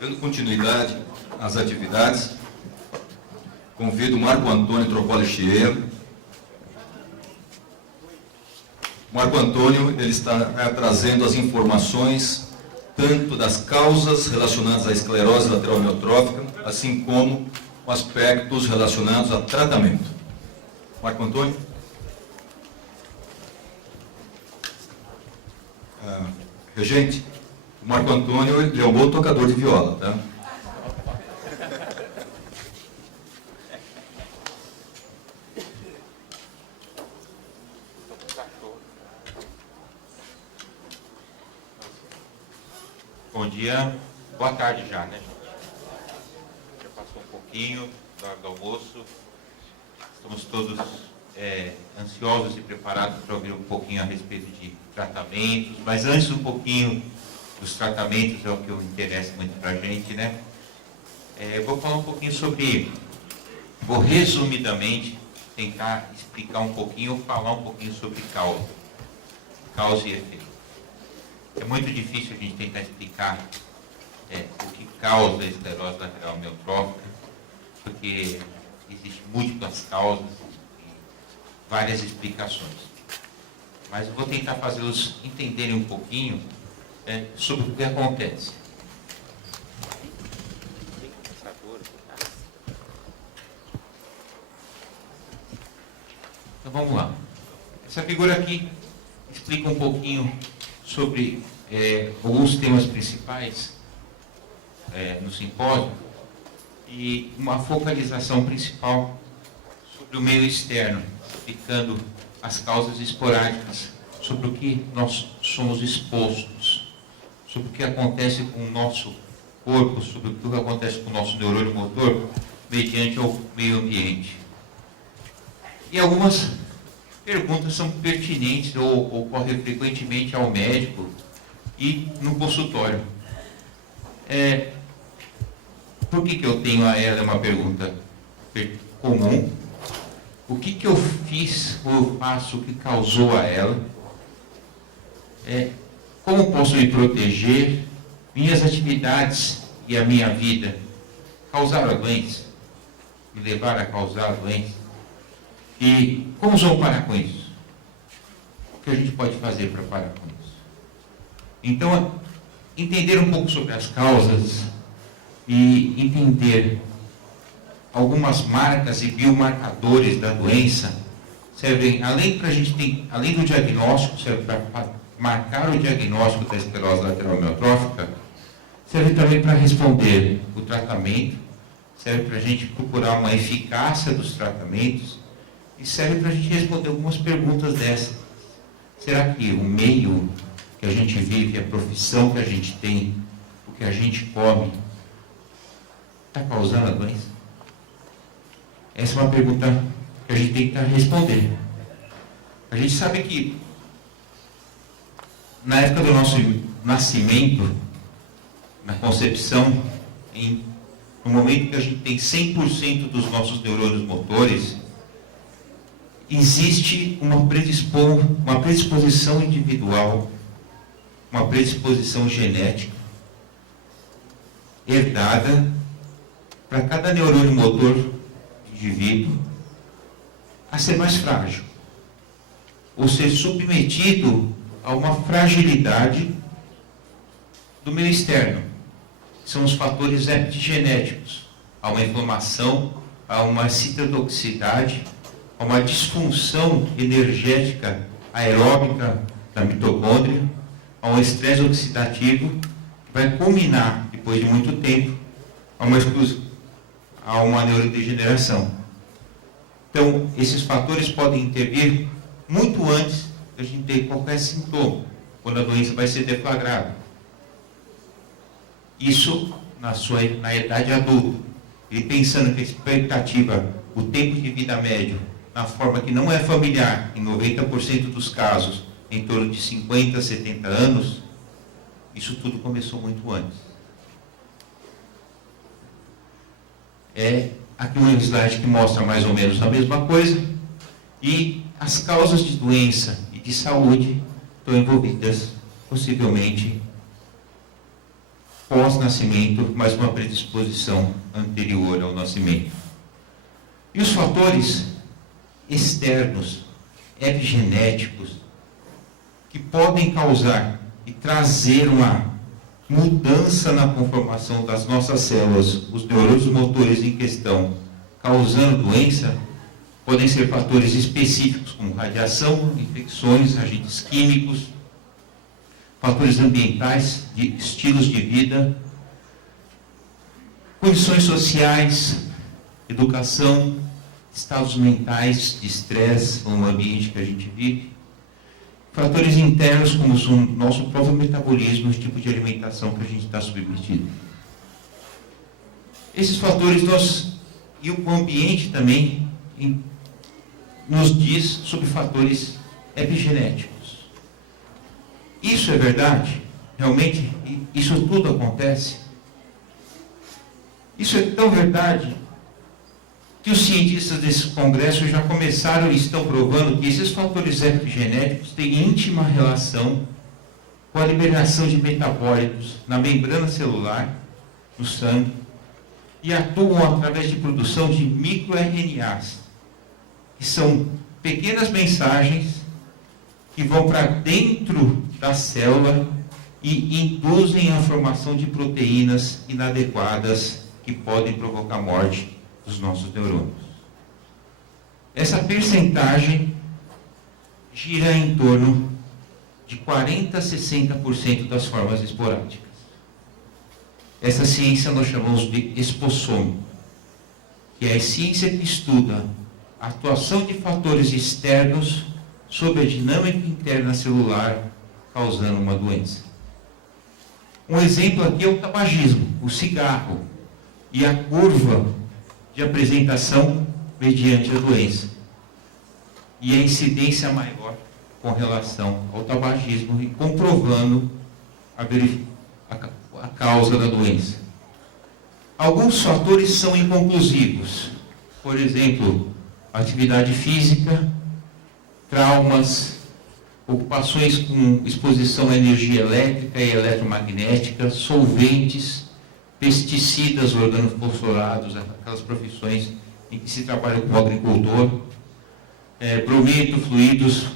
Dando continuidade às atividades, convido o Marco Antônio Tropoli Chier. Marco Antônio, ele está trazendo as informações tanto das causas relacionadas à esclerose lateral amiotrófica, assim como aspectos relacionados a tratamento. Marco Antônio. Regente, o Marco Antônio, ele é um bom tocador de viola, tá? Bom dia, boa tarde já, né, gente? Já passou um pouquinho da hora do almoço. Estamos todos ansiosos e preparados para ouvir um pouquinho a respeito de tratamentos, mas antes um pouquinho dos tratamentos, é o que interessa muito para a gente, né? Vou falar um pouquinho vou resumidamente tentar explicar um pouquinho, falar um pouquinho sobre causa e efeito. É muito difícil a gente tentar explicar o que causa a esclerose lateral amiotrófica, porque existem múltiplas causas e várias explicações. Mas eu vou tentar fazê-los entenderem um pouquinho sobre o que acontece. Então vamos lá. Essa figura aqui explica um pouquinho sobre alguns temas principais no simpósio e uma focalização principal sobre o meio externo, explicando as causas esporádicas, sobre o que nós somos expostos, sobre o que acontece com o nosso corpo, sobre o que acontece com o nosso neurônio motor, mediante o meio ambiente. E algumas perguntas são pertinentes ou ocorrem frequentemente ao médico e no consultório. Por que eu tenho a ela? É uma pergunta comum. O que eu fiz ou eu faço que causou a ela? Como posso me proteger? Minhas atividades e a minha vida causaram a doença? Me levaram a causar a doença? E como vamos parar com isso? O que a gente pode fazer para parar com isso? Então, entender um pouco sobre as causas e entender algumas marcas e biomarcadores da doença servem, além do diagnóstico, serve para marcar o diagnóstico da esclerose lateral amiotrófica, serve também para responder o tratamento, serve para a gente procurar uma eficácia dos tratamentos e serve para a gente responder algumas perguntas dessas. Será que o meio que a gente vive, a profissão que a gente tem, o que a gente come, está causando a doença? Essa é uma pergunta que a gente tem que responder. A gente sabe que na época do nosso nascimento, na concepção, no momento que a gente tem 100% dos nossos neurônios motores, existe uma predisposição individual, uma predisposição genética, herdada para cada neurônio motor do indivíduo a ser mais frágil, ou ser submetido a uma fragilidade do meio externo. São os fatores epigenéticos, a uma inflamação, a uma citotoxicidade, a uma disfunção energética aeróbica da mitocôndria, a um estresse oxidativo, que vai culminar, depois de muito tempo, a uma neurodegeneração. Então, esses fatores podem intervir muito antes de a gente ter qualquer sintoma, quando a doença vai ser deflagrada. Isso na idade adulta. E pensando que a expectativa, o tempo de vida médio, na forma que não é familiar, em 90% dos casos, em torno de 50 a 70 anos, isso tudo começou muito antes. Aqui um slide que mostra mais ou menos a mesma coisa, e as causas de doença e de saúde estão envolvidas, possivelmente, pós-nascimento, mas uma predisposição anterior ao nascimento. E os fatores externos, epigenéticos, que podem causar e trazer uma mudança na conformação das nossas células, os neurônios motores em questão, causando doença, podem ser fatores específicos, como radiação, infecções, agentes químicos, fatores ambientais, de estilos de vida, condições sociais, educação, estados mentais de estresse no ambiente que a gente vive, fatores internos como o nosso próprio metabolismo, o tipo de alimentação que a gente está submetido. Esses fatores e o ambiente também nos diz sobre fatores epigenéticos. Isso é verdade? Realmente, isso tudo acontece? Isso é tão verdade que os cientistas desse congresso já começaram e estão provando que esses fatores epigenéticos têm íntima relação com a liberação de metabólitos na membrana celular, no sangue, e atuam através de produção de microRNAs, que são pequenas mensagens que vão para dentro da célula e induzem a formação de proteínas inadequadas que podem provocar morte dos nossos neurônios. Essa percentagem gira em torno de 40% a 60% das formas esporádicas. Essa ciência nós chamamos de espossômico, que é a ciência que estuda a atuação de fatores externos sobre a dinâmica interna celular, causando uma doença. Um exemplo aqui é o tabagismo, o cigarro, e a curva de apresentação mediante a doença. E a incidência maior com relação ao tabagismo e comprovando a causa da doença. Alguns fatores são inconclusivos. Por exemplo, atividade física, traumas, ocupações com exposição à energia elétrica e eletromagnética, solventes, pesticidas, organofosforados, aquelas profissões em que se trabalha com o agricultor, bromito, fluidos.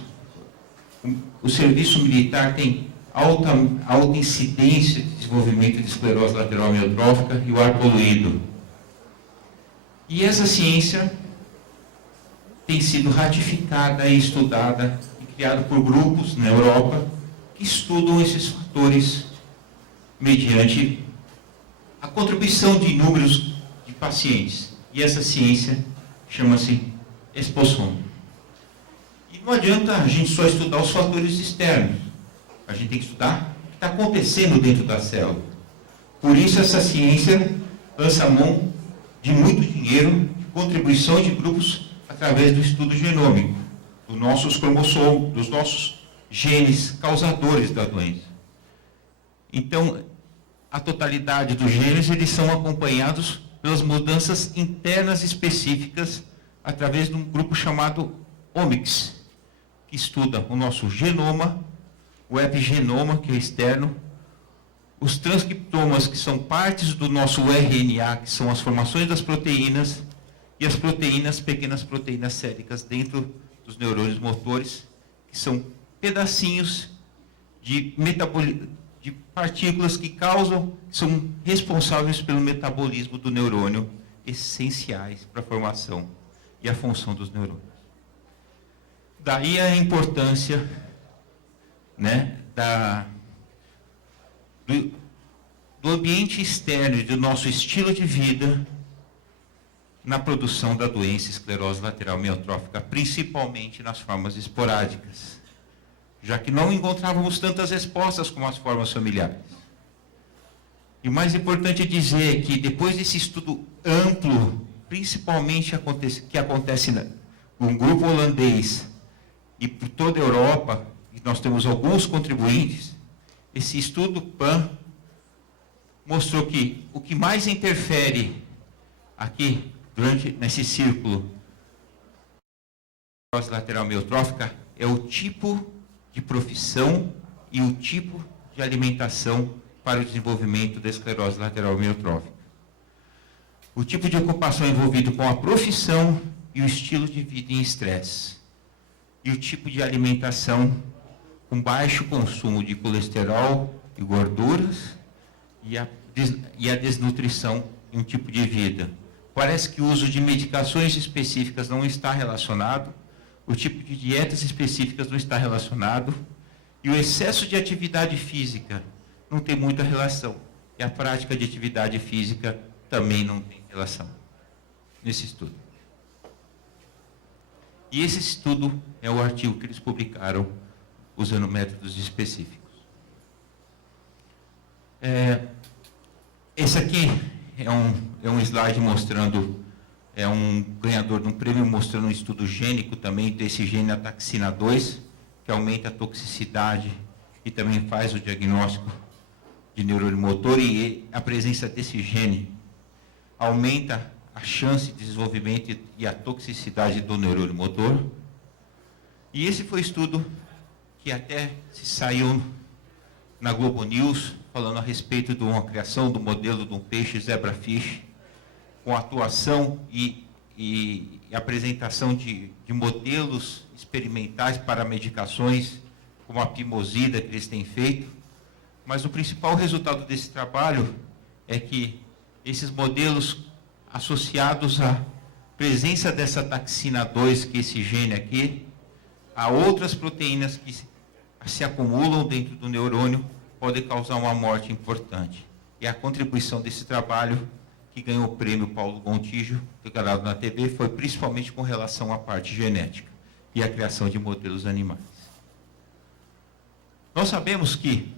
O serviço militar tem alta incidência de desenvolvimento de esclerose lateral amiotrófica e o ar poluído. E essa ciência tem sido ratificada e estudada e criada por grupos na Europa que estudam esses fatores mediante a contribuição de números de pacientes. E essa ciência chama-se espossômico. E não adianta a gente só estudar os fatores externos. A gente tem que estudar o que está acontecendo dentro da célula. Por isso essa ciência lança mão de muito dinheiro, de contribuição de grupos através do estudo genômico, dos nossos cromossomos, dos nossos genes causadores da doença. Então, a totalidade dos genes, eles são acompanhados pelas mudanças internas específicas através de um grupo chamado Omics, que estuda o nosso genoma, o epigenoma, que é externo, os transcriptomas, que são partes do nosso RNA, que são as formações das proteínas, e as proteínas, pequenas proteínas séricas dentro dos neurônios motores, que são pedacinhos de partículas que são responsáveis pelo metabolismo do neurônio, essenciais para a formação e a função dos neurônios. Daí a importância, né, do ambiente externo e do nosso estilo de vida na produção da doença esclerose lateral amiotrófica, principalmente nas formas esporádicas, já que não encontrávamos tantas respostas como as formas familiares. E o mais importante dizer é que depois desse estudo amplo, principalmente que acontece num grupo holandês e por toda a Europa, e nós temos alguns contribuintes, esse estudo PAN mostrou que o que mais interfere aqui, nesse círculo lateral amiotrófica, é o tipo de profissão e o tipo de alimentação para o desenvolvimento da esclerose lateral amiotrófica. O tipo de ocupação envolvido com a profissão e o estilo de vida em estresse. E o tipo de alimentação com baixo consumo de colesterol e gorduras e a desnutrição em um tipo de vida. Parece que o uso de medicações específicas não está relacionado, o tipo de dietas específicas não está relacionado, e o excesso de atividade física não tem muita relação. E a prática de atividade física também não tem relação nesse estudo. E esse estudo é o artigo que eles publicaram usando métodos específicos. Esse aqui é um slide mostrando, um ganhador de um prêmio mostrando um estudo gênico também desse gene ataxina 2, que aumenta a toxicidade e também faz o diagnóstico de neurônio motor, e a presença desse gene aumenta a chance de desenvolvimento e a toxicidade do neurônio motor. E esse foi o estudo que até se saiu na Globo News, falando a respeito de uma criação do modelo de um peixe zebrafish, com atuação e apresentação de modelos experimentais para medicações, como a pimosida que eles têm feito. Mas o principal resultado desse trabalho é que esses modelos associados à presença dessa taxina 2, que é esse gene aqui, a outras proteínas que se acumulam dentro do neurônio, podem causar uma morte importante. E a contribuição desse trabalho, que ganhou o prêmio Paulo Gontijo, declarado na TV, foi principalmente com relação à parte genética e à criação de modelos animais. Nós sabemos que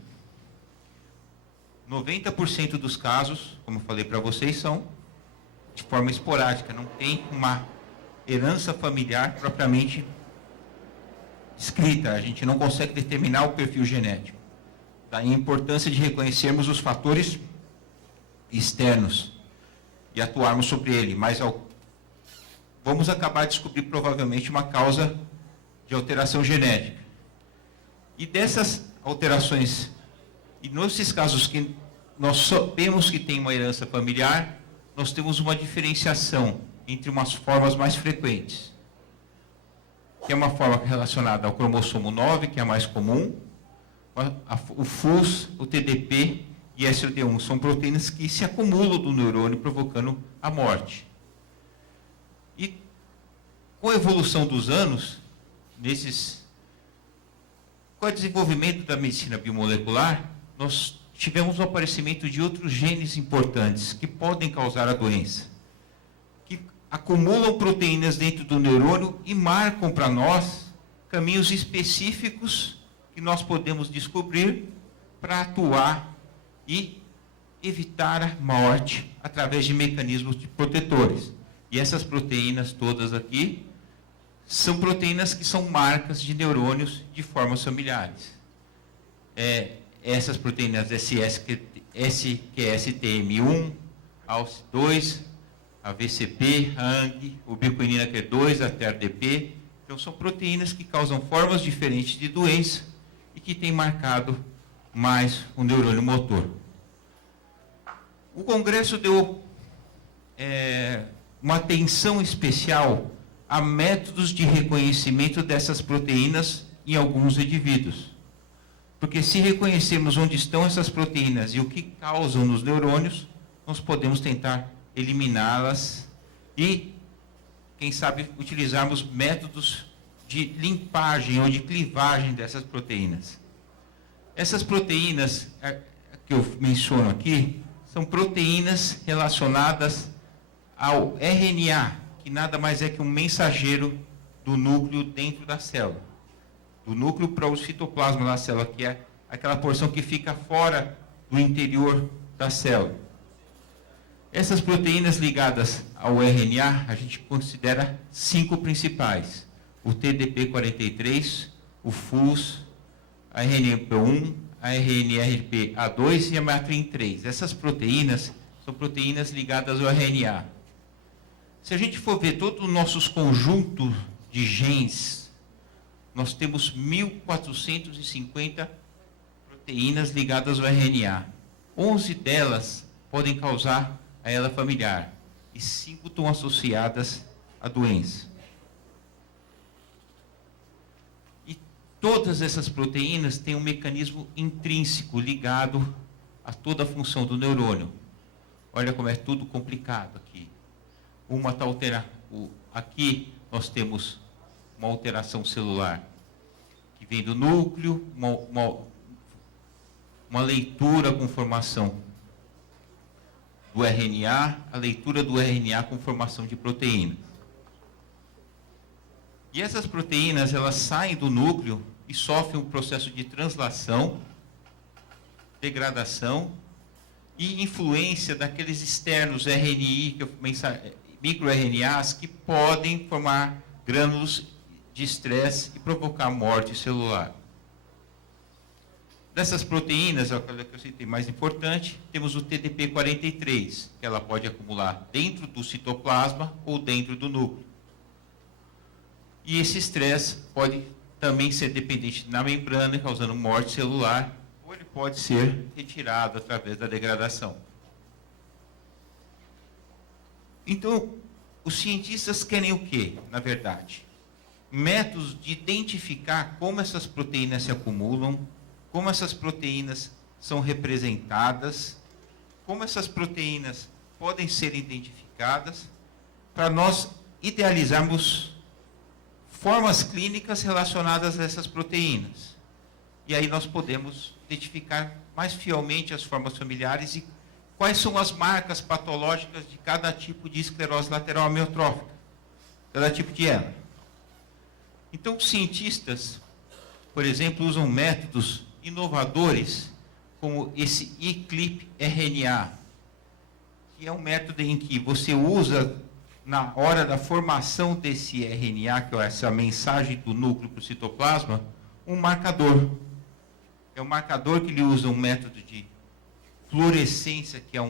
90% dos casos, como eu falei para vocês, são de forma esporádica, não tem uma herança familiar propriamente descrita, a gente não consegue determinar o perfil genético. Daí a importância de reconhecermos os fatores externos e atuarmos sobre ele, mas vamos acabar de descobrir provavelmente uma causa de alteração genética. E dessas alterações, e nesses casos que nós sabemos que tem uma herança familiar, nós temos uma diferenciação entre umas formas mais frequentes, que é uma forma relacionada ao cromossomo 9, que é a mais comum, o FUS, o TDP e SOD1, são proteínas que se acumulam do neurônio, provocando a morte. E com a evolução dos anos, com o desenvolvimento da medicina biomolecular, nós tivemos o aparecimento de outros genes importantes que podem causar a doença, que acumulam proteínas dentro do neurônio e marcam para nós caminhos específicos que nós podemos descobrir para atuar e evitar a morte através de mecanismos protetores. E essas proteínas todas aqui são proteínas que são marcas de neurônios de formas familiares. Essas proteínas SQSTM1, ALC2, a VCP, HANG, ubiquinina Q2, a TRDP. Então, são proteínas que causam formas diferentes de doença e que têm marcado mais o neurônio motor. O Congresso deu uma atenção especial a métodos de reconhecimento dessas proteínas em alguns indivíduos. Porque se reconhecermos onde estão essas proteínas e o que causam nos neurônios, nós podemos tentar eliminá-las e, quem sabe, utilizarmos métodos de limpagem ou de clivagem dessas proteínas. Essas proteínas que eu menciono aqui são proteínas relacionadas ao RNA, que nada mais é que um mensageiro do núcleo dentro da célula. Do núcleo para o citoplasma da célula, que é aquela porção que fica fora do interior da célula. Essas proteínas ligadas ao RNA, a gente considera 5 principais: o TDP43, o FUS, a RNP1, a RNRP-A2 e a MATRIN3. Essas proteínas são proteínas ligadas ao RNA. Se a gente for ver todo o nosso conjunto de genes, nós temos 1.450 proteínas ligadas ao RNA. 11 delas podem causar a ela familiar e 5 estão associadas à doença. E todas essas proteínas têm um mecanismo intrínseco ligado a toda a função do neurônio. Olha como é tudo complicado aqui. Uma está alterada. Aqui nós temos uma alteração celular que vem do núcleo, uma leitura com formação do RNA, a leitura do RNA com formação de proteínas. E essas proteínas, elas saem do núcleo e sofrem um processo de translação, degradação e influência daqueles externos RNI, microRNAs, que podem formar grânulos de estresse e provocar morte celular. Dessas proteínas, aquela que eu citei mais importante, temos o TDP-43, que ela pode acumular dentro do citoplasma ou dentro do núcleo. E esse estresse pode também ser dependente na membrana, causando morte celular, ou ele pode ser retirado através da degradação. Então, os cientistas querem o quê, na verdade? Métodos de identificar como essas proteínas se acumulam, como essas proteínas são representadas, como essas proteínas podem ser identificadas, para nós idealizarmos formas clínicas relacionadas a essas proteínas. E aí nós podemos identificar mais fielmente as formas familiares e quais são as marcas patológicas de cada tipo de esclerose lateral amiotrófica, cada tipo de ela. Então, os cientistas, por exemplo, usam métodos inovadores, como esse eClip-RNA, que é um método em que você usa, na hora da formação desse RNA, que é essa mensagem do núcleo para o citoplasma, um marcador. É um marcador que ele usa um método de fluorescência, que é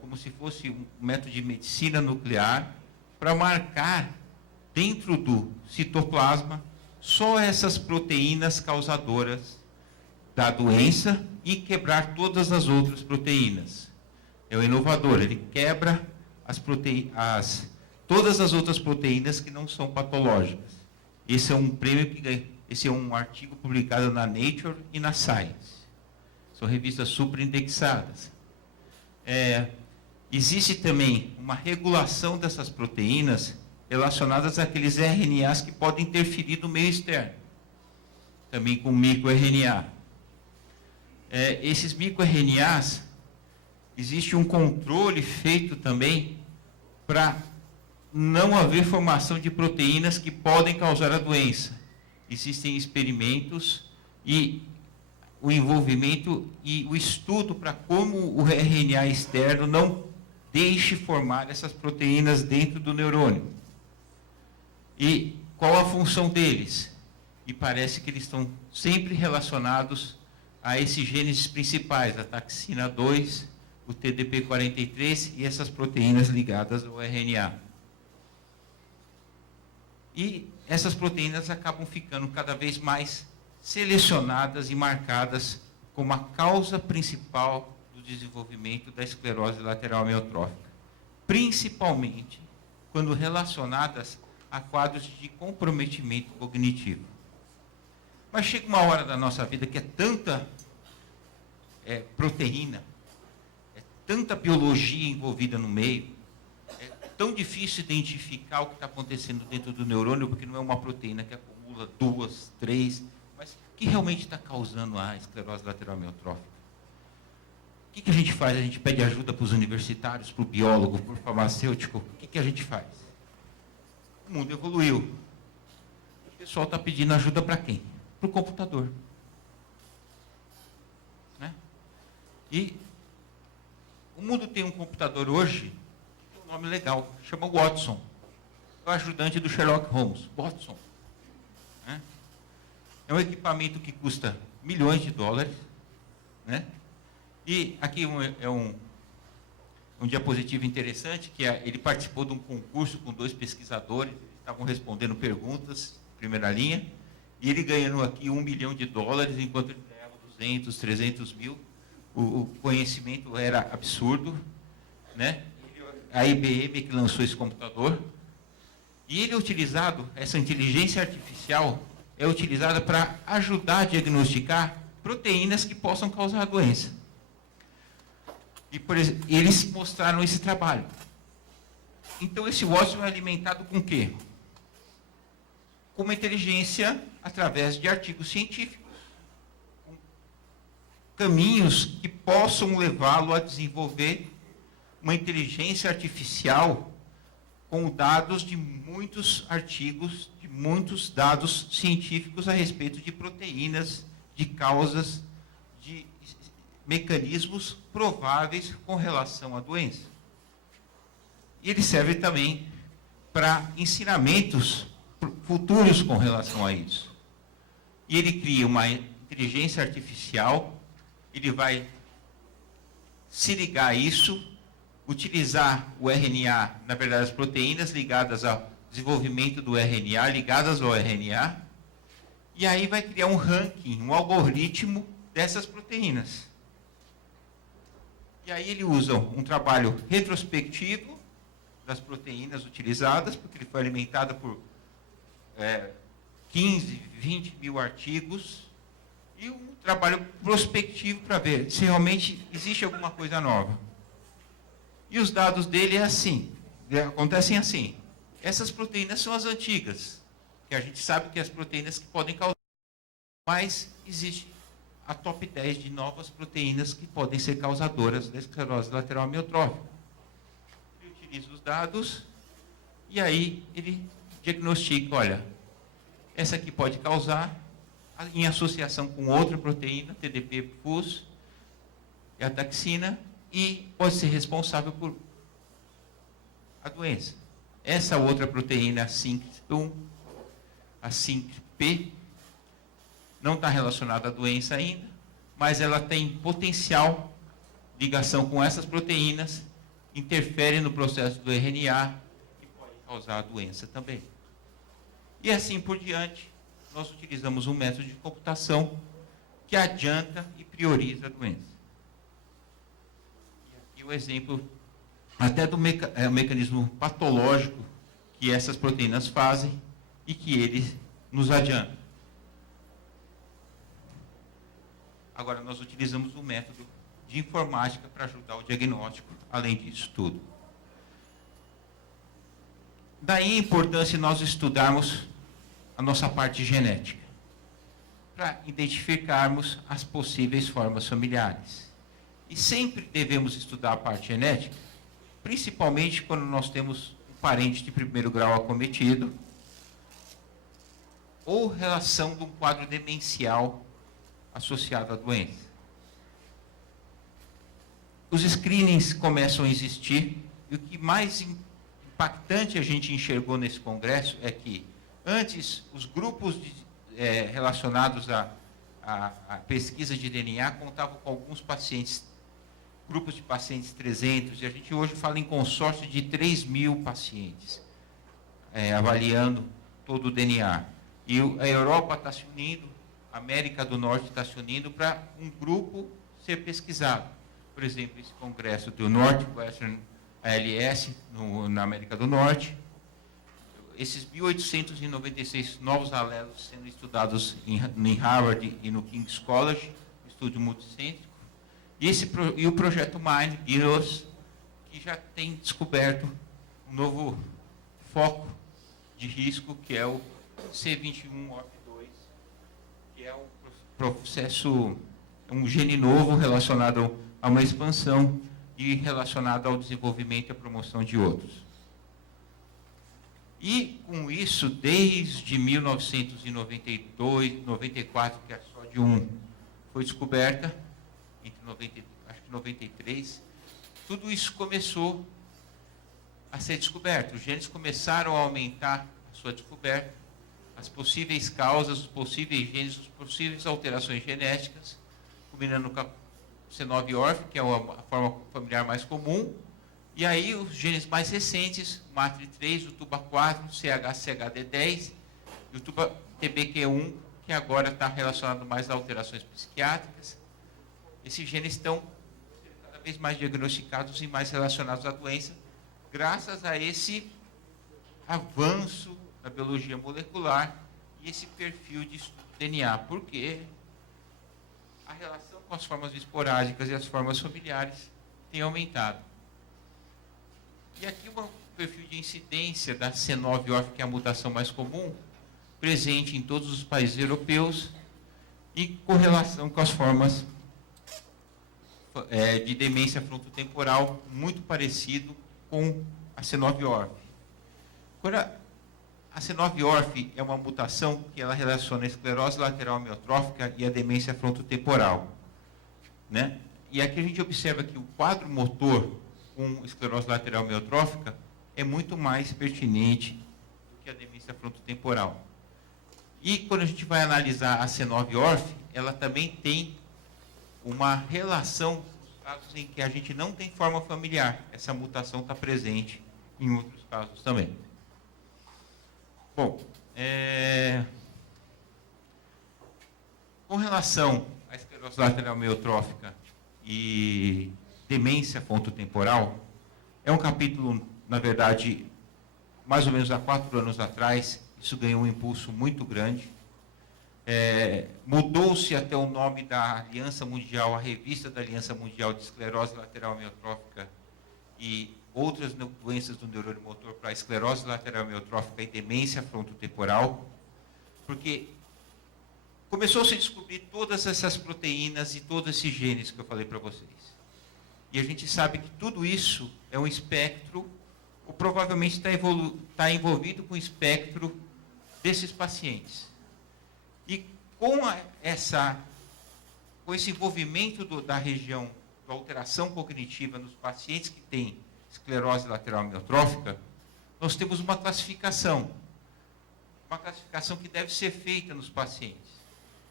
como se fosse um método de medicina nuclear, para marcar dentro do citoplasma só essas proteínas causadoras da doença e quebrar todas as outras proteínas. É o inovador, ele quebra todas as outras proteínas que não são patológicas. Esse é um prêmio que ganha, esse é um artigo publicado na Nature e na Science. São revistas super indexadas. Existe também uma regulação dessas proteínas relacionadas àqueles RNAs que podem interferir no meio externo, também com microRNA. Esses microRNAs, existe um controle feito também para não haver formação de proteínas que podem causar a doença. Existem experimentos e o envolvimento e o estudo para como o RNA externo não deixe formar essas proteínas dentro do neurônio. E qual a função deles? E parece que eles estão sempre relacionados a esses genes principais, a taxina 2, o TDP-43 e essas proteínas ligadas ao RNA. E essas proteínas acabam ficando cada vez mais selecionadas e marcadas como a causa principal do desenvolvimento da esclerose lateral amiotrófica, principalmente quando relacionadas a quadros de comprometimento cognitivo. Mas chega uma hora da nossa vida que é tanta proteína, é tanta biologia envolvida no meio, é tão difícil identificar o que está acontecendo dentro do neurônio, porque não é uma proteína que acumula 2, 3, mas o que realmente está causando a esclerose lateral amiotrófica? O que a gente faz? A gente pede ajuda para os universitários, para o biólogo, para o farmacêutico? O que a gente faz? O mundo evoluiu. O pessoal está pedindo ajuda para quem? Para o computador. Né? E o mundo tem um computador hoje, tem um nome legal, chama Watson. É o ajudante do Sherlock Holmes, Watson. Né? É um equipamento que custa milhões de dólares. Né? E aqui é um diapositivo interessante, que ele participou de um concurso com 2 pesquisadores, eles estavam respondendo perguntas, primeira linha, e ele ganhando aqui $1 milhão, enquanto ele ganhava 200, 300 mil, o conhecimento era absurdo, né? A IBM que lançou esse computador, e ele é utilizado, essa inteligência artificial é utilizada para ajudar a diagnosticar proteínas que possam causar a doença. E por exemplo, eles mostraram esse trabalho. Então esse Watson é alimentado com o quê? Com uma inteligência através de artigos científicos, com caminhos que possam levá-lo a desenvolver uma inteligência artificial com dados de muitos artigos, de muitos dados científicos a respeito de proteínas, de causas, de mecanismos prováveis com relação à doença. E ele serve também para ensinamentos futuros com relação a isso. E ele cria uma inteligência artificial, ele vai se ligar a isso, utilizar o RNA, na verdade as proteínas ligadas ao desenvolvimento do RNA, ligadas ao RNA, e aí vai criar um ranking, um algoritmo dessas proteínas. E aí ele usa um trabalho retrospectivo das proteínas utilizadas, porque ele foi alimentado por 15, 20 mil artigos, e um trabalho prospectivo para ver se realmente existe alguma coisa nova. E os dados dele acontecem assim. Essas proteínas são as antigas, que a gente sabe que as proteínas que podem causar, mas existe a top 10 de novas proteínas que podem ser causadoras da esclerose lateral amiotrófica. Ele utiliza os dados e aí ele diagnostica, olha, essa aqui pode causar, em associação com outra proteína, TDP-FUS, e a taxina, e pode ser responsável por a doença. Essa outra proteína, a SINC1, a SINC-P, não está relacionada à doença ainda, mas ela tem potencial ligação com essas proteínas, interfere no processo do RNA e pode causar a doença também. E assim por diante, nós utilizamos um método de computação que adianta e prioriza a doença. E aqui o exemplo até do mecanismo patológico que essas proteínas fazem e que ele nos adianta. Agora, nós utilizamos um método de informática para ajudar o diagnóstico, além disso tudo. Daí a importância de nós estudarmos a nossa parte genética, para identificarmos as possíveis formas familiares. E sempre devemos estudar a parte genética, principalmente quando nós temos um parente de primeiro grau acometido, ou relação de um quadro demencial associado à doença. Os screenings começam a existir, e o que mais impactante a gente enxergou nesse congresso é que, antes, os grupos relacionados à pesquisa de DNA contavam com alguns pacientes, grupos de pacientes 300, e a gente hoje fala em consórcio de 3.000 pacientes, avaliando todo o DNA. E a Europa está se unindo, a América do Norte está se unindo para um grupo ser pesquisado. Por exemplo, esse congresso do Northwestern ALS, na América do Norte, esses 1.896 novos alelos sendo estudados em Harvard e no King's College, estudo multicêntrico, e o projeto MIND, GIROS, que já tem descoberto um novo foco de risco, que é o C21OF2, que é um processo, um gene novo relacionado a uma expansão e relacionado ao desenvolvimento e à promoção de outros. E, com isso, desde 1992, 94, que a SOD1 foi descoberta, entre 93, tudo isso começou a ser descoberto. Os genes começaram a aumentar a sua descoberta, as possíveis causas, os possíveis genes, as possíveis alterações genéticas, combinando com a C9orf, que é a forma familiar mais comum, e aí os genes mais recentes, o MATRI3, o TUBA4, o CHCHD10 e o TBQ1, que agora está relacionado mais a alterações psiquiátricas, esses genes estão cada vez mais diagnosticados e mais relacionados à doença, graças a esse avanço da biologia molecular e esse perfil de estudo do DNA, porque a relação com as formas esporádicas e as formas familiares tem aumentado. E aqui um perfil de incidência da C9orf, que é a mutação mais comum, presente em todos os países europeus e correlação com as formas de demência frontotemporal, muito parecido com a C9orf. Agora, a C9orf é uma mutação que ela relaciona a esclerose lateral amiotrófica e a demência frontotemporal, né? E aqui a gente observa que o quadro motor com esclerose lateral amiotrófica é muito mais pertinente do que a demência frontotemporal. E quando a gente vai analisar a C9orf, ela também tem uma relação nos casos em que a gente não tem forma familiar. Essa mutação está presente em outros casos também. Bom, com relação à esclerose lateral amiotrófica e demência frontotemporal, é um capítulo, na verdade, mais ou menos há 4 anos atrás, isso ganhou um impulso muito grande. Mudou-se até o nome da Aliança Mundial, a revista da Aliança Mundial de Esclerose Lateral Amiotrófica e outras doenças do neurônio motor para esclerose lateral amiotrófica e demência frontotemporal, porque começou a se descobrir todas essas proteínas e todos esses genes que eu falei para vocês. E a gente sabe que tudo isso é um espectro, ou provavelmente está envolvido com o espectro desses pacientes. E com esse envolvimento da região da alteração cognitiva nos pacientes que têm esclerose lateral amiotrófica, nós temos uma classificação que deve ser feita nos pacientes.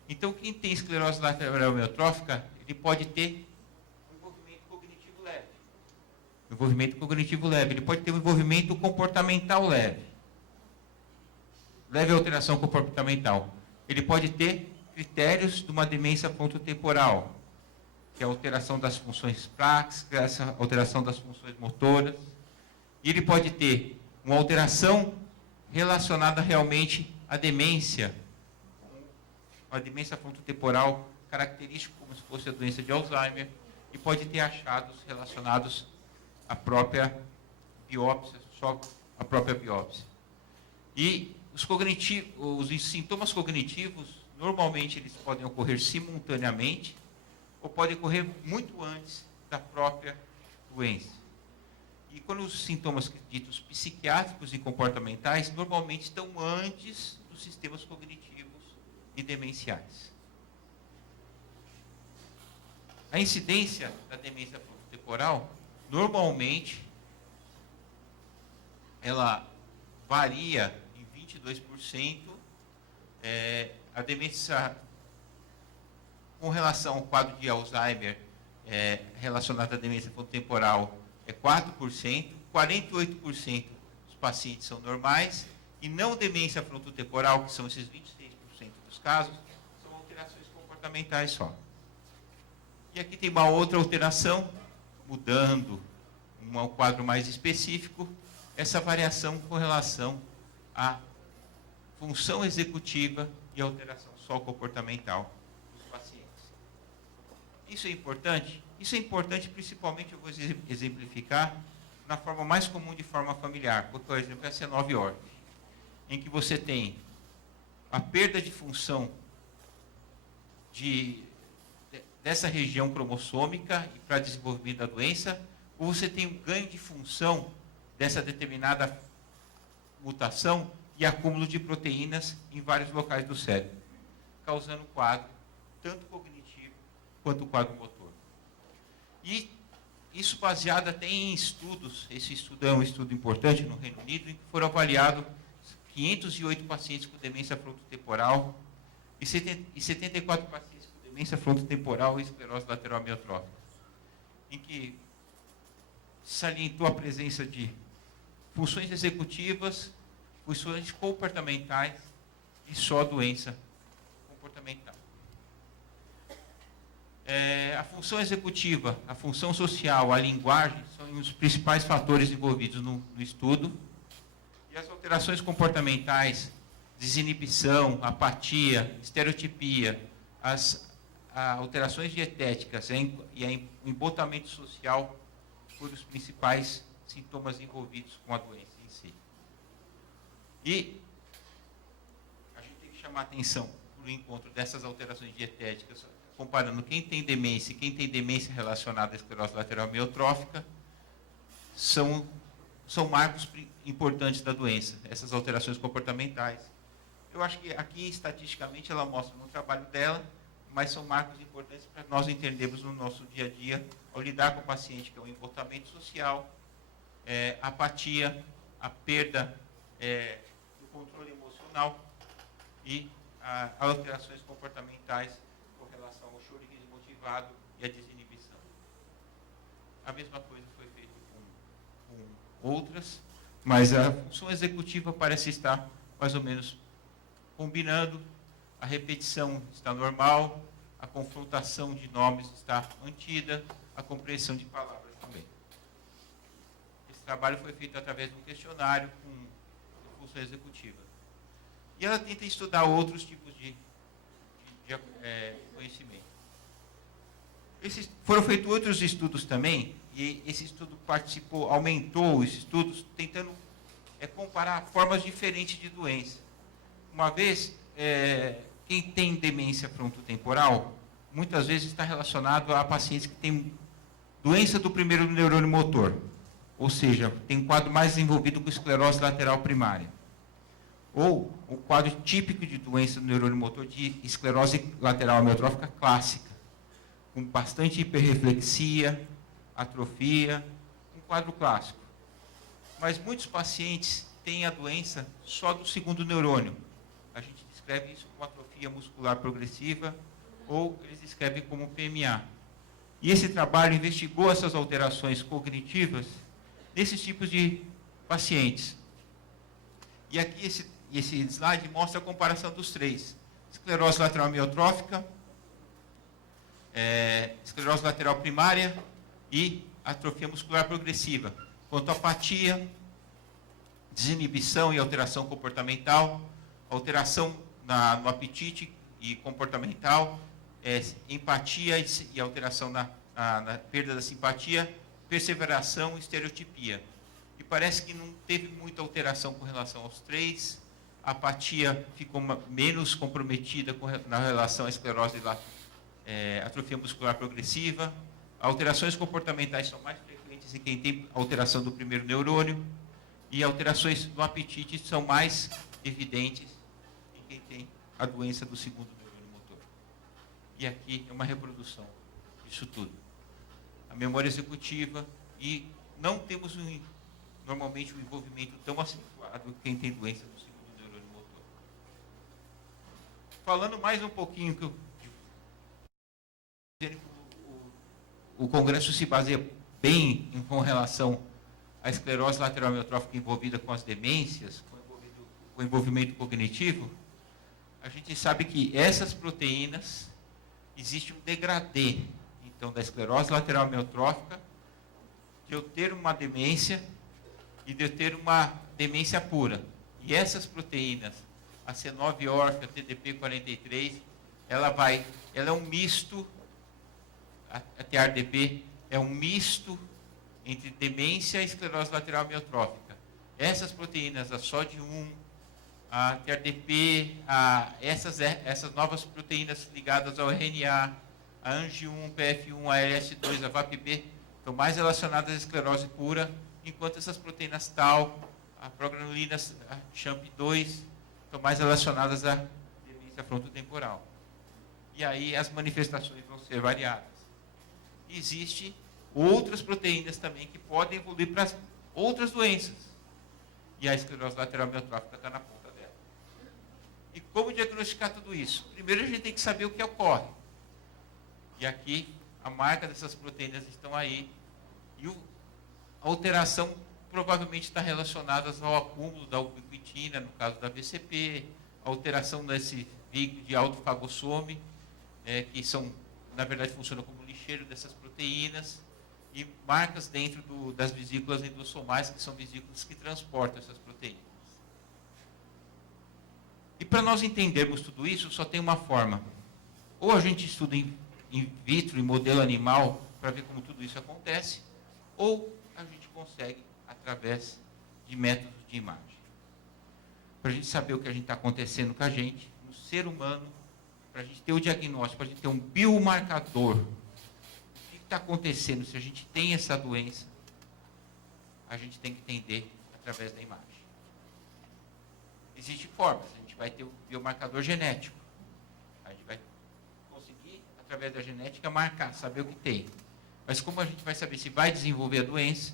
Então, quem tem esclerose lateral amiotrófica, ele pode ter um envolvimento cognitivo leve. Ele pode ter um envolvimento comportamental leve alteração comportamental. Ele pode ter critérios de uma demência frontotemporal, que é a alteração das funções práticas, a alteração das funções motoras. E ele pode ter uma alteração relacionada realmente à demência, a demência frontotemporal característica como se fosse a doença de Alzheimer, e pode ter achados relacionados à própria biópsia, só à própria biópsia. E os sintomas cognitivos, normalmente eles podem ocorrer simultaneamente, ou podem ocorrer muito antes da própria doença. E quando os sintomas ditos psiquiátricos e comportamentais, normalmente estão antes dos sistemas cognitivos e demenciais. A incidência da demência frontotemporal, normalmente, ela varia em 22%. A demência com relação ao quadro de Alzheimer relacionado à demência frontotemporal é 4%, 48% dos pacientes são normais, e não demência frontotemporal, que são esses 26% dos casos, são alterações comportamentais só. E aqui tem uma outra alteração, mudando um quadro mais específico, essa variação com relação à função executiva e alteração só comportamental dos pacientes. Isso é importante? Isso é importante principalmente, eu vou exemplificar, na forma mais comum de forma familiar, por exemplo, a C9orf, em que você tem a perda de função dessa região cromossômica e para desenvolvimento da doença, ou você tem um ganho de função dessa determinada mutação e acúmulo de proteínas em vários locais do cérebro, causando quadro tanto cognitivo quanto quadro motor. E isso baseado até em estudos. Esse estudo é um estudo importante no Reino Unido, em que foram avaliados 508 pacientes com demência frontotemporal e 74 pacientes com demência frontotemporal e esclerose lateral amiotrófica, em que salientou a presença de funções executivas, funções comportamentais e só doença comportamental. A função executiva, a função social, a linguagem são os principais fatores envolvidos no estudo. E as alterações comportamentais, desinibição, apatia, estereotipia, as alterações dietéticas e o embotamento social foram os principais sintomas envolvidos com a doença em si. E a gente tem que chamar a atenção para o encontro dessas alterações dietéticas, comparando quem tem demência e quem tem demência relacionada à esclerose lateral amiotrófica, são marcos importantes da doença, essas alterações comportamentais. Eu acho que aqui, estatisticamente, ela mostra no trabalho dela, mas são marcos importantes para nós entendermos no nosso dia a dia, ao lidar com o paciente, que é o embotamento social, a apatia, a perda do controle emocional e alterações comportamentais com relação ao choro desmotivado e a desinibição. A mesma coisa foi feita com outras, mas a função executiva parece estar mais ou menos combinando, a repetição está normal, a confrontação de nomes está mantida, a compreensão de palavras também. Esse trabalho foi feito através de um questionário com função executiva. E ela tenta estudar outros tipos de conhecimento. Foram feitos outros estudos também, e esse estudo aumentou os estudos, tentando comparar formas diferentes de doença. Uma vez, quem tem demência frontotemporal, muitas vezes está relacionado a pacientes que têm doença do primeiro neurônio motor, ou seja, tem um quadro mais desenvolvido com esclerose lateral primária. Ou o quadro típico de doença do neurônio motor de esclerose lateral amiotrófica clássica, com bastante hiperreflexia, atrofia, um quadro clássico. Mas muitos pacientes têm a doença só do segundo neurônio. A gente descreve isso como atrofia muscular progressiva, ou eles descrevem como PMA. E esse trabalho investigou essas alterações cognitivas nesses tipos de pacientes. E aqui esse slide mostra a comparação dos três: esclerose lateral amiotrófica, esclerose lateral primária e atrofia muscular progressiva. Quanto à apatia, desinibição e alteração comportamental, alteração no apetite e comportamental, empatia e alteração na perda da simpatia, perseveração e estereotipia. E parece que não teve muita alteração com relação aos três. A apatia ficou menos comprometida na relação à esclerose atrofia muscular progressiva. Alterações comportamentais são mais frequentes em quem tem alteração do primeiro neurônio, e alterações no apetite são mais evidentes em quem tem a doença do segundo neurônio motor. E aqui é uma reprodução disso tudo. A memória executiva, e não temos normalmente um envolvimento tão acentuado em quem tem doença do segundo neurônio motor. Falando mais um pouquinho que o Congresso se baseia bem com relação à esclerose lateral amiotrófica envolvida com as demências, com o envolvimento cognitivo. A gente sabe que essas proteínas, existe um degradê, então, da esclerose lateral amiotrófica, de eu ter uma demência e de eu ter uma demência pura. E essas proteínas, a C9-orf, a TDP-43, ela é um misto, a TRDP é um misto entre demência e esclerose lateral amiotrófica. Essas proteínas, a SOD1, a TRDP, essas novas proteínas ligadas ao RNA, a ANG1, PF1, a LS2, a VAP-B, estão mais relacionadas à esclerose pura, enquanto essas proteínas Tau, a progranulina, a CHAMP2, estão mais relacionadas à demência frontotemporal. E aí as manifestações vão ser variadas. Existem outras proteínas também que podem evoluir para outras doenças. E a esclerose lateral amiotrófica está na ponta dela. E como diagnosticar tudo isso? Primeiro a gente tem que saber o que ocorre. E aqui a marca dessas proteínas estão aí. E a alteração provavelmente está relacionada ao acúmulo da ubiquitina, no caso da VCP, a alteração desse veículo de autofagossome, que são na verdade, funciona como lixeiro dessas proteínas, e marcas dentro das vesículas endossomais, que são vesículas que transportam essas proteínas. E para nós entendermos tudo isso, só tem uma forma. Ou a gente estuda in vitro, em modelo animal, para ver como tudo isso acontece, ou a gente consegue através de métodos de imagem. Para a gente saber o que está acontecendo com a gente, no ser humano, para a gente ter o diagnóstico, para a gente ter um biomarcador. O que está acontecendo se a gente tem essa doença, a gente tem que entender através da imagem. Existem formas, a gente vai ter o biomarcador genético. A gente vai conseguir, através da genética, marcar, saber o que tem. Mas como a gente vai saber se vai desenvolver a doença?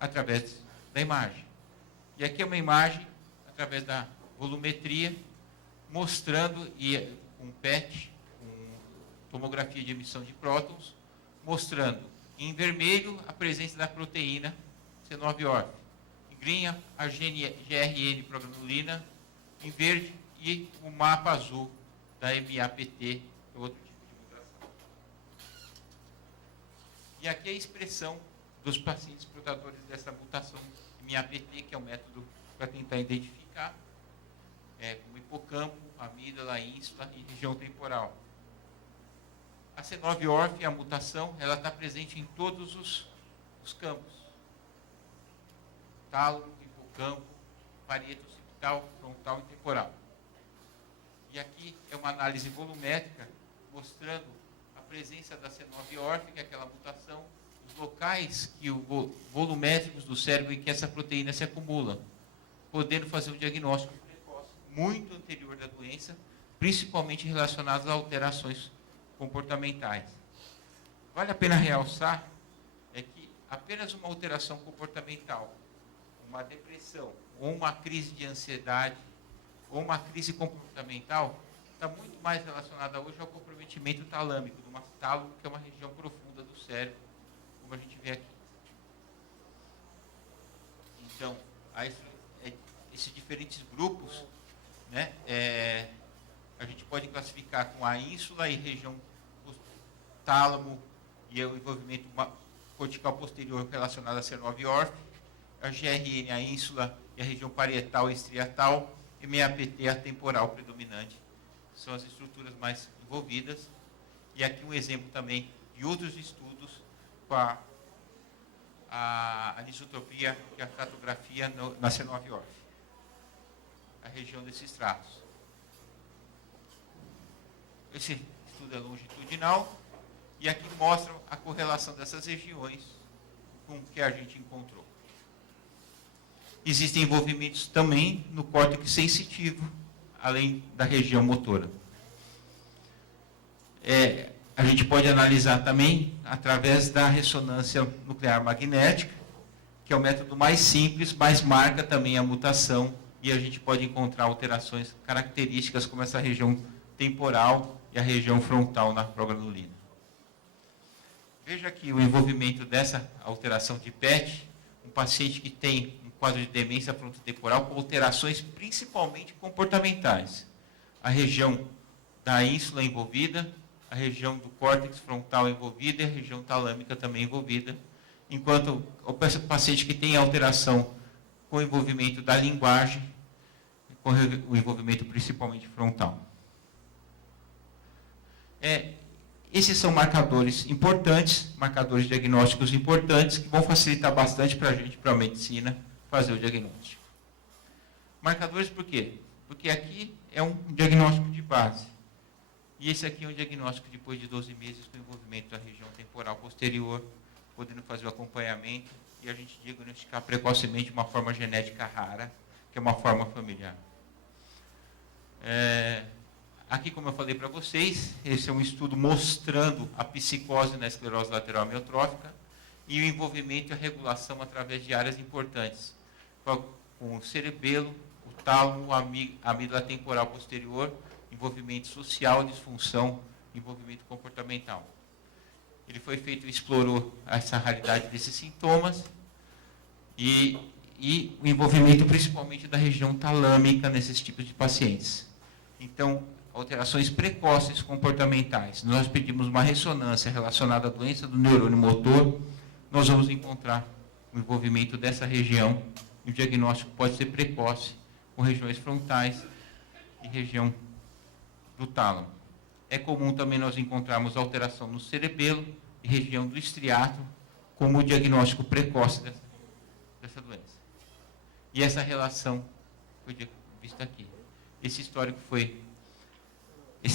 Através da imagem. E aqui é uma imagem, através da volumetria, mostrando, e um PET, tomografia de emissão de prótons, mostrando em vermelho a presença da proteína C9orf, em green a GRN progranulina, em verde e o mapa azul da MAPT, que é outro tipo de mutação. E aqui é a expressão dos pacientes portadores dessa mutação MAPT, que é um método para tentar identificar, como hipocampo, amígdala, ínsula e região temporal. A C9orf, a mutação, ela está presente em todos os campos. Tálamo, hipocampo, parieto occipital, frontal e temporal. E aqui é uma análise volumétrica mostrando a presença da C9orf, que é aquela mutação, os locais volumétricos do cérebro em que essa proteína se acumula, podendo fazer um diagnóstico precoce muito anterior da doença, principalmente relacionado a alterações comportamentais. Vale a pena realçar que apenas uma alteração comportamental, uma depressão, ou uma crise de ansiedade, ou uma crise comportamental, está muito mais relacionada hoje ao comprometimento talâmico, do tálamo, que é uma região profunda do cérebro, como a gente vê aqui. Então, esses diferentes grupos, né, a gente pode classificar com a ínsula e região tálamo e o envolvimento cortical posterior relacionado a C9orf, a GRN, a ínsula e a região parietal e estriatal, e MAPT, a temporal predominante. São as estruturas mais envolvidas. E aqui um exemplo também de outros estudos com a anisotropia e a fratografia na C9orf, a região desses tratos. Esse estudo é longitudinal e aqui mostra a correlação dessas regiões com o que a gente encontrou. Existem envolvimentos também no córtex sensitivo, além da região motora. A gente pode analisar também através da ressonância nuclear magnética, que é o método mais simples, mas marca também a mutação, e a gente pode encontrar alterações características como essa região temporal e a região frontal na progranulina. Veja aqui o envolvimento dessa alteração de PET, um paciente que tem um quadro de demência frontotemporal com alterações principalmente comportamentais. A região da ínsula envolvida, a região do córtex frontal envolvida e a região talâmica também envolvida, enquanto o paciente que tem alteração com o envolvimento da linguagem, com o envolvimento principalmente frontal. Esses são marcadores importantes, marcadores diagnósticos importantes, que vão facilitar bastante para a gente, para a medicina, fazer o diagnóstico. Marcadores por quê? Porque aqui é um diagnóstico de base. E esse aqui é um diagnóstico depois de 12 meses com envolvimento da região temporal posterior, podendo fazer o acompanhamento e a gente diagnosticar precocemente uma forma genética rara, que é uma forma familiar. Aqui, como eu falei para vocês, esse é um estudo mostrando a psicose na esclerose lateral amiotrófica e o envolvimento e a regulação através de áreas importantes, com o cerebelo, o tálamo, a amígdala temporal posterior, envolvimento social, disfunção, envolvimento comportamental. Ele foi feito, explorou essa raridade desses sintomas e o envolvimento principalmente da região talâmica nesses tipos de pacientes. Então, alterações precoces comportamentais, nós pedimos uma ressonância relacionada à doença do neurônio motor, nós vamos encontrar o envolvimento dessa região, e o diagnóstico pode ser precoce, com regiões frontais e região do tálamo. É comum também nós encontrarmos alteração no cerebelo e região do estriato, como o diagnóstico precoce dessa doença. E essa relação foi vista aqui. Esse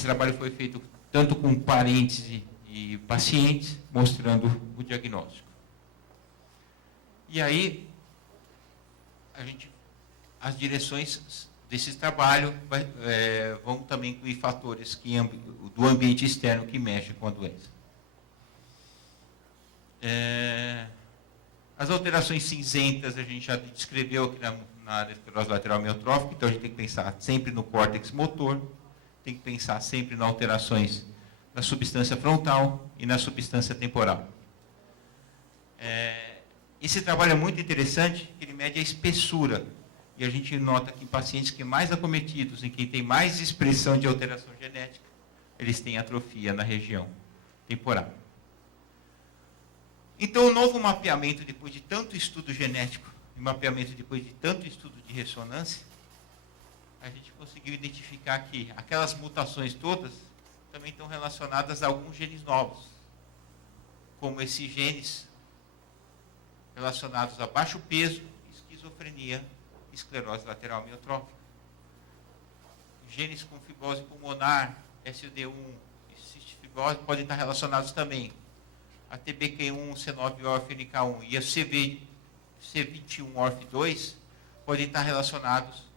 trabalho foi feito tanto com parentes e pacientes, mostrando o diagnóstico. E aí, as direções desse trabalho vão também incluir fatores do ambiente externo que mexem com a doença. As alterações cinzentas a gente já descreveu aqui na área esclerose lateral amiotrófica, então a gente tem que pensar sempre no córtex motor, tem que pensar sempre nas alterações na substância frontal e na substância temporal. Esse trabalho é muito interessante, ele mede a espessura, e a gente nota que em pacientes que mais acometidos, em quem tem mais expressão de alteração genética, eles têm atrofia na região temporal. Então, o novo mapeamento, depois de tanto estudo genético, e mapeamento depois de tanto estudo de ressonância, a gente conseguiu identificar que aquelas mutações todas também estão relacionadas a alguns genes novos, como esses genes relacionados a baixo peso, esquizofrenia e esclerose lateral amiotrófica. Genes com fibrose pulmonar, SOD1 e cistifibrose podem estar relacionados também a TBQ1, C9-ORF-NK1 e a C21-ORF2 podem estar relacionados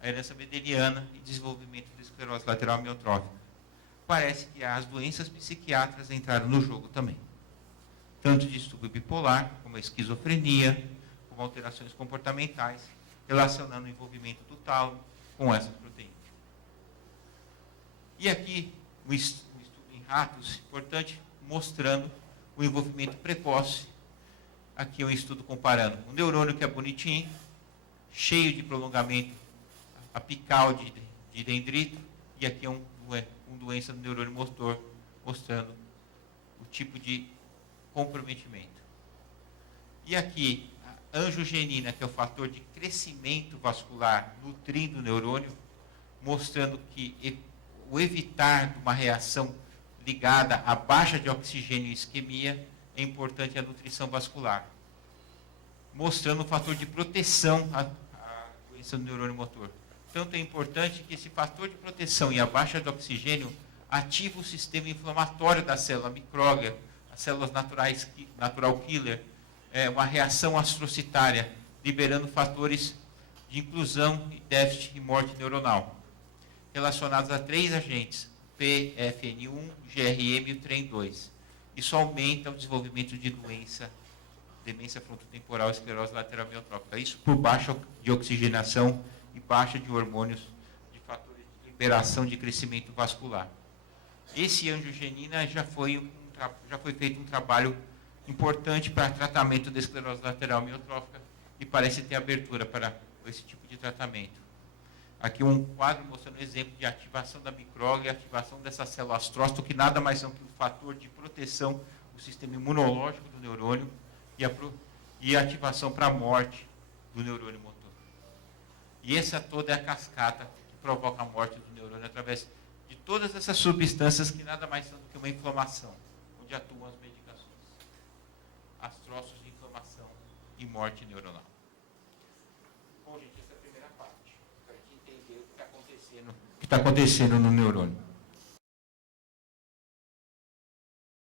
à herança mendeliana e desenvolvimento da esclerose lateral amiotrófica. Parece que as doenças psiquiátricas entraram no jogo também. Tanto distúrbio bipolar, como a esquizofrenia, como alterações comportamentais, relacionando o envolvimento do tálamo com essas proteínas. E aqui, um estudo em ratos, importante, mostrando o envolvimento precoce. Aqui é um estudo comparando um neurônio que é bonitinho, cheio de prolongamento apical de dendrito, e aqui é uma doença do neurônio motor, mostrando o tipo de comprometimento. E aqui, a angiogenina, que é o fator de crescimento vascular, nutrindo o neurônio, mostrando que o evitar de uma reação ligada à baixa de oxigênio e isquemia é importante a nutrição vascular, mostrando o fator de proteção à doença do neurônio motor. Tanto é importante que esse fator de proteção e a baixa de oxigênio ativa o sistema inflamatório da célula micróglia, as células natural killer, uma reação astrocitária, liberando fatores de inclusão, déficit e morte neuronal, relacionados a 3 agentes, PFN1, GRM e o TREM2. Isso aumenta o desenvolvimento de demência frontotemporal e esclerose lateral amiotrófica. Isso por baixa de oxigenação e baixa de hormônios de fatores de liberação de crescimento vascular. Esse angiogenina já foi feito um trabalho importante para tratamento da esclerose lateral amiotrófica e parece ter abertura para esse tipo de tratamento. Aqui um quadro mostrando um exemplo de ativação da micróglia e ativação dessa célula astrócito, que nada mais são que um fator de proteção do sistema imunológico do neurônio e a ativação para a morte do neurônio motor. E essa toda é a cascata que provoca a morte do neurônio através de todas essas substâncias que nada mais são do que uma inflamação, onde atuam as medicações. Astrócitos de inflamação e morte neuronal. Bom, gente, essa é a primeira parte, para a gente entender o que está acontecendo no neurônio.